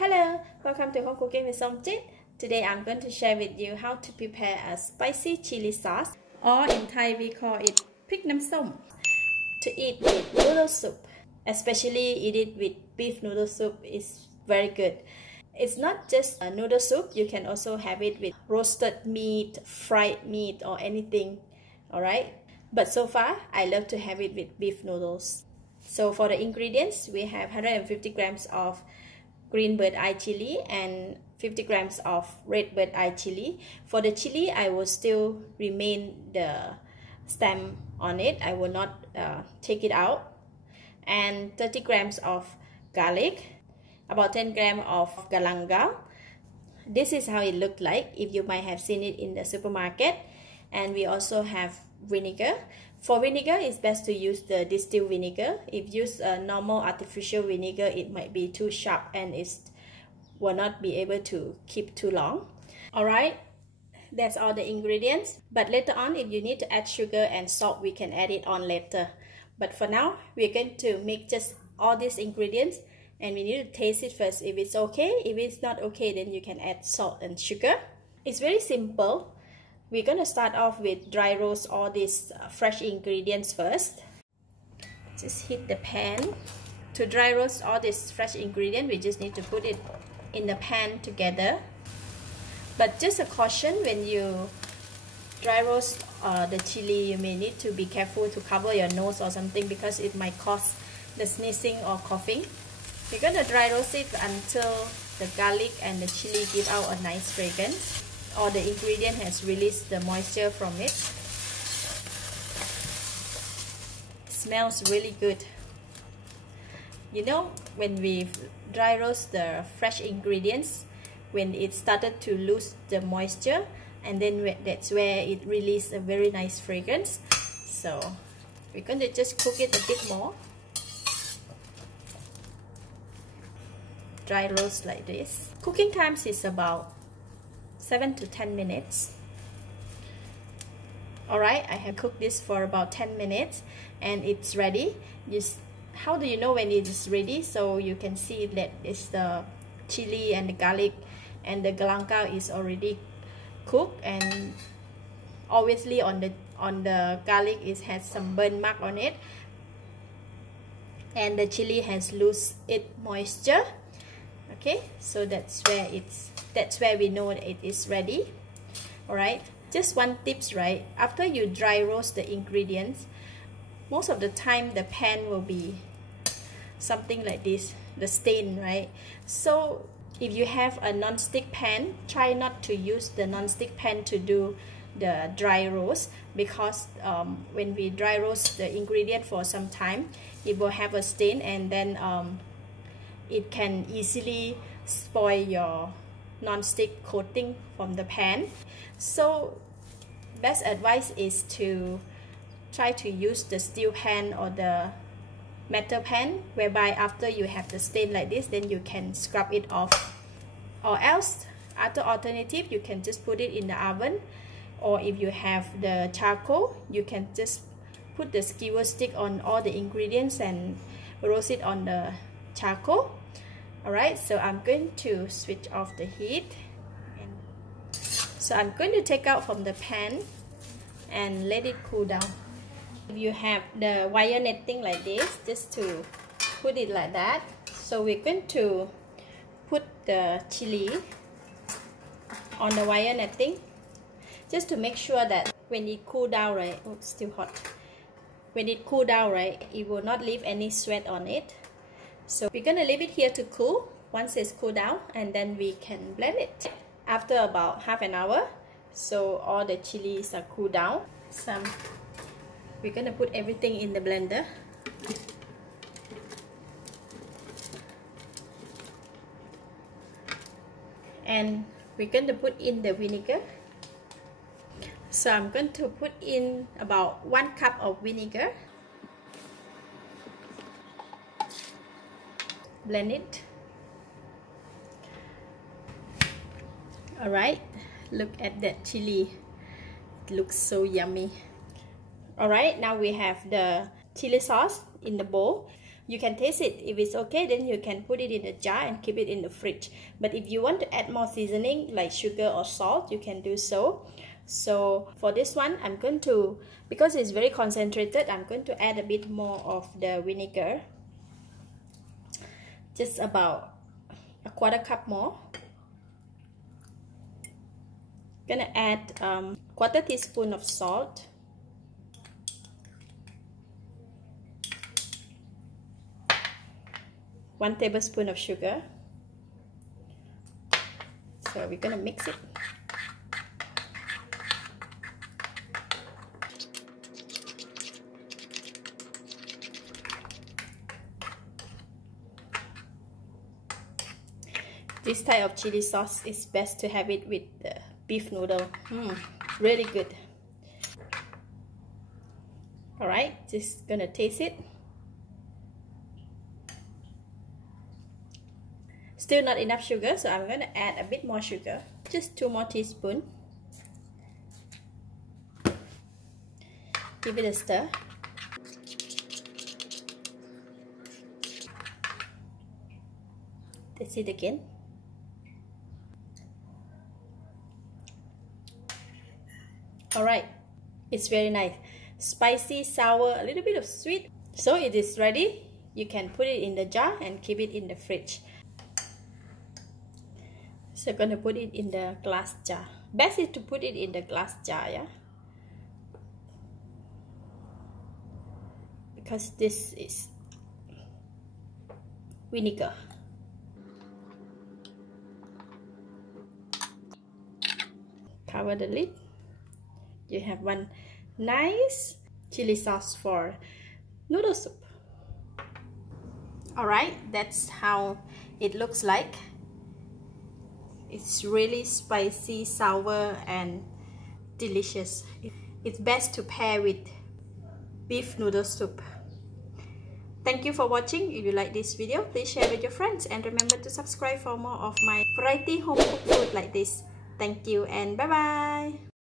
Hello, welcome to Home Cooking with Somjit. Today I'm going to share with you how to prepare a spicy chili sauce, or in Thai we call it prik nam som, to eat with noodle soup. Especially eat it with beef noodle soup is very good. It's not just a noodle soup, you can also have it with roasted meat, fried meat or anything, alright? But so far, I love to have it with beef noodles. So for the ingredients, we have 150 grams of green bird eye chili and 50 grams of red bird eye chili. For the chili, I will still remain the stem on it. I will not take it out. And 30 grams of garlic, about 10 grams of galangal. This is how it looked like if you might have seen it in the supermarket. And we also have vinegar. For vinegar, it's best to use the distilled vinegar. If you use a normal artificial vinegar, it might be too sharp and it will not be able to keep too long. Alright, that's all the ingredients. But later on, if you need to add sugar and salt, we can add it on later. But for now, we're going to make just all these ingredients and we need to taste it first. If it's okay, if it's not okay, then you can add salt and sugar. It's very simple. We're going to start off with dry roast all these fresh ingredients first. Just heat the pan. To dry roast all these fresh ingredients, we just need to put it in the pan together. But just a caution, when you dry roast the chili, you may need to be careful to cover your nose or something because it might cause the sneezing or coughing. We're going to dry roast it until the garlic and the chili give out a nice fragrance, or the ingredient has released the moisture from it. It smells really good. You know, when we dry roast the fresh ingredients, when it started to lose the moisture, and then that's where it released a very nice fragrance. So we're going to just cook it a bit more. Dry roast like this. Cooking times is about 7 to 10 minutes. Alright, I have cooked this for about 10 minutes and it's ready. How do you know when it is ready? So you can see that it's the chili and the garlic and the galangal is already cooked, and obviously on the garlic it has some burn mark on it, and the chili has lost its moisture. Okay, so that's where we know that it is ready. Alright, just one tips, right? After you dry roast the ingredients, most of the time the pan will be something like this, the stain, right? So if you have a non-stick pan, try not to use the non-stick pan to do the dry roast, because when we dry roast the ingredient for some time, it will have a stain, and then it can easily spoil your non-stick coating from the pan. So best advice is to try to use the steel pan or the metal pan, whereby after you have the stain like this, then you can scrub it off. Or else, other alternative, you can just put it in the oven, or if you have the charcoal, you can just put the skewer stick on all the ingredients and roast it on the charcoal. Alright, so I'm going to switch off the heat. So I'm going to take out from the pan and let it cool down. If you have the wire netting like this, just to put it like that. So we're going to put the chili on the wire netting, just to make sure that when it cool down, right, oh, it's still hot. When it cool down, right, it will not leave any sweat on it. So we're gonna leave it here to cool. Once it's cooled down, and then we can blend it. After about half an hour, so all the chilies are cooled down. We're gonna put everything in the blender. And we're going to put in the vinegar. So I'm going to put in about 1 cup of vinegar. Blend it. Alright, look at that chili. It looks so yummy. Alright, now we have the chili sauce in the bowl. You can taste it. If it's okay, then you can put it in a jar and keep it in the fridge. But if you want to add more seasoning like sugar or salt, you can do so. So for this one, I'm going to, because it's very concentrated, I'm going to add a bit more of the vinegar. Just about a 1/4 cup more. Gonna add 1/4 teaspoon of salt. One tablespoon of sugar. So we're gonna mix it. This type of chili sauce is best to have it with the beef noodle. Really good. Alright, just gonna taste it. Still not enough sugar, so I'm gonna add a bit more sugar. Just 2 more teaspoons. Give it a stir. Taste it again. Alright, it's very nice. Spicy, sour, a little bit of sweet. So it is ready. You can put it in the jar and keep it in the fridge. So I'm gonna put it in the glass jar. Best is to put it in the glass jar, yeah? Because this is vinegar. Cover the lid. You have one nice chili sauce for noodle soup. Alright, that's how it looks like. It's really spicy, sour, and delicious. It's best to pair with beef noodle soup. Thank you for watching. If you like this video, please share with your friends and remember to subscribe for more of my variety home cooked food like this. Thank you and bye bye.